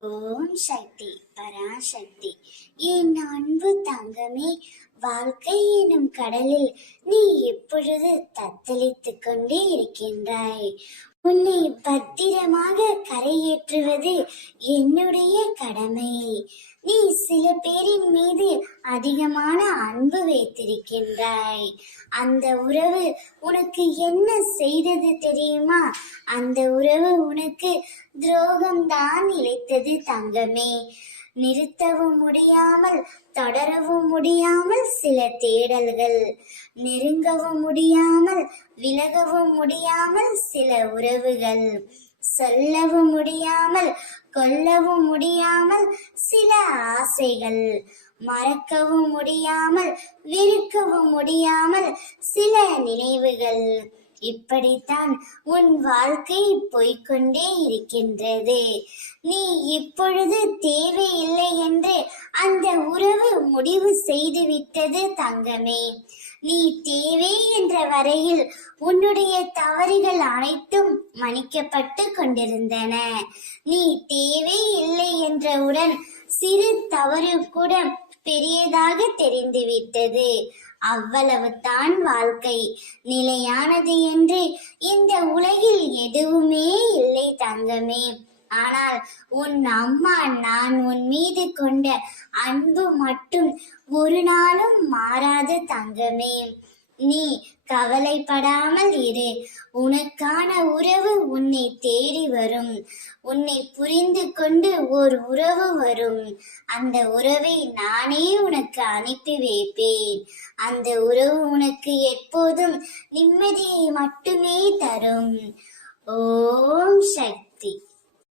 ஓம் சக்தி பராசக்தி. என் அன்பு தங்கமே, வாழ்க்கை எனும் கடலில் நீ எப்பொழுது தத்தளித்துக் கொண்டே இருக்கின்றாய். உன்னை பத்திரமாக கரையேற்றுவது என்னுடைய கடமை. நீ சில பேரின் மீது அதிகமான அன்பு வைத்திருக்கின்றாய். அந்த உறவு உனக்கு என்ன செய்தது தெரியுமா? அந்த உறவு உனக்கு துரோகம்தான் இழைத்தது தங்கமே. நிறுத்தவும் முடியாமல் தொடரவும் முடியாமல் சில தேடல்கள், நெருங்கவும் முடியாமல் விலகவும் முடியாமல் சில உறவுகள், சொல்லவும் முடியாமல் கொல்லவும் முடியாமல் சில ஆசைகள், மறக்கவும் முடியாமல் வெறுக்கவும் முடியாமல் சில நினைவுகள். இப்படித்தான் உன் வாழ்க்கை போய்கொண்டே இருக்கின்றது. நீ இப்பொழுது தேவையில்லை என்று அந்த உறவு முடிவு செய்துவிட்டது தங்கமே. நீ தேவை என்ற வரையில் உன்னுடைய தவறுகள் அனைத்தும் மன்னிக்கப்பட்டு கொண்டிருந்தன. நீ தேவை இல்லை என்றவுடன் சிறு தவறு கூட பெரியதாக தெரிந்துவிட்டது. அவ்வளவுதான் வாழ்க்கை. நிலையானது என்று இந்த உலகில் எதுவுமே இல்லை தங்கமே. ஆனால் உன் அம்மா நான் உன் மீது கொண்ட அன்பு மட்டும் ஒரு நாளும் மாறாது தங்கமே. நீ கவலைப்படாமல் இரு. உனக்கான உறவு உன்னை தேடி வரும். உன்னை புரிந்து கொண்டு ஓர் உறவு வரும். அந்த உறவை நானே உனக்கு அனுப்பி வைப்பேன். அந்த உறவு உனக்கு எப்போதும் நிம்மதியை மட்டுமே தரும். ஓம் சக்தி.